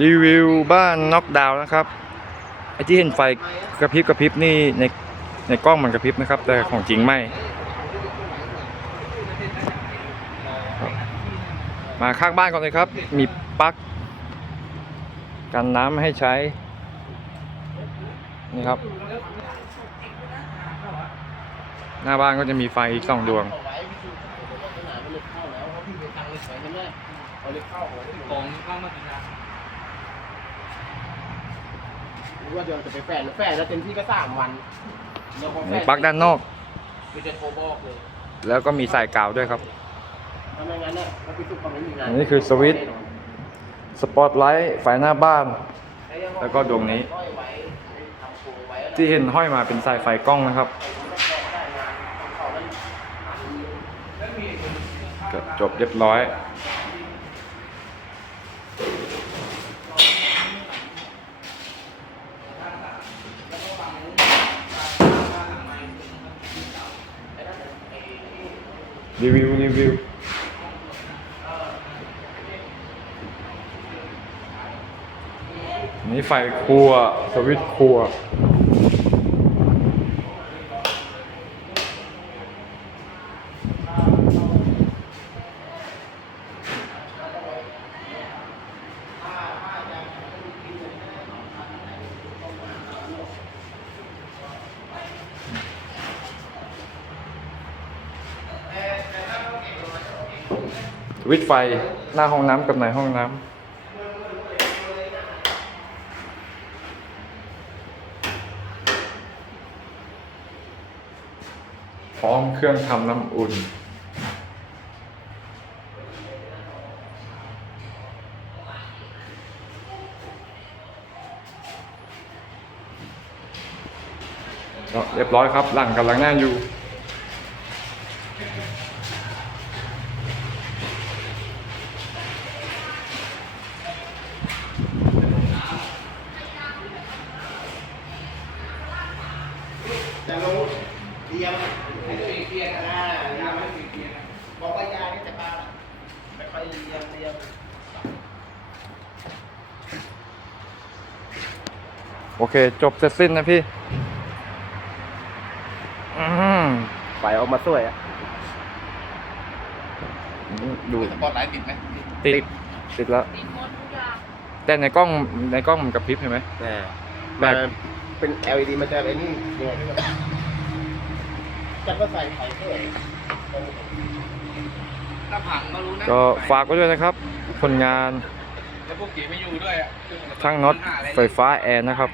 รีวิวบ้านน็อกดาวน์นะครับไอที่เห็นไฟกระพริบกระพริบนี่ในในกล้องมันกระพริบนะครับ แต่ของจริงไม่ มาข้างบ้านก่อนเลยครับ มีปลั๊กกันน้ำให้ใช้ นี่ครับ หน้าบ้านก็จะมีไฟอีกสองดวงเอาไว้พี่คือขนาดมันเลยเข้างมาเลยเข้างมากี่นาน หรือ ว่าเดี๋ยวจะไปแฝดแฝดแล้วเต็มที่ก็สามวันแล้วพอแฝมีปลั๊กด้านนอกคือจะโทรบอกเลยแล้วก็มีสายกาวด้วยครับ ถ้าไม่งั้นเนี่ยถ้าพี่สุกก็ไม่มีงานอันนี้คือสวิตช์ สปอตไลท์ไฟหน้าบ้าน แล้วก็ดวงนี้ ที่เห็นห้อยมาเป็นสายไฟกล้องนะครับก็จบเรียบร้อย รีวิว รีวิว นี่ไฟครัว สวิตช์ครัว สวิตช์ไฟหน้าห้องน้ำกับในห้องน้ำพร้อมเครื่องทำน้ำอุ่น เรียบร้อยครับหลังกำลังหน้าอยู่ จะลงเตรียมให้ตัวเองเตรียมอ่ายาไม่ถึงเตรียมบอกว่ายานี่จะป้าไม่ค่อยเตรียมเตรียมโอเค จบเสร็จสิ้นนะพี่อืมไฟออกมาสวยอะดูสปอตไลท์ติดไหมติดติดแล้วแต่ในกล้องในกล้องมันกระพริบเห็นไหมแต่แบมับน เป็น LED มันจะไอ้นี่ยังไงพี่แบบจัดว่าใส่ไฟเท่ถ้าผังก็รู้นะก็ฝากไว้ด้วยนะครับผลงานแล้วพวกกี่ไม่อยู่ด้วยอะช่างน็อตไฟฟ้าแอร์นะครับ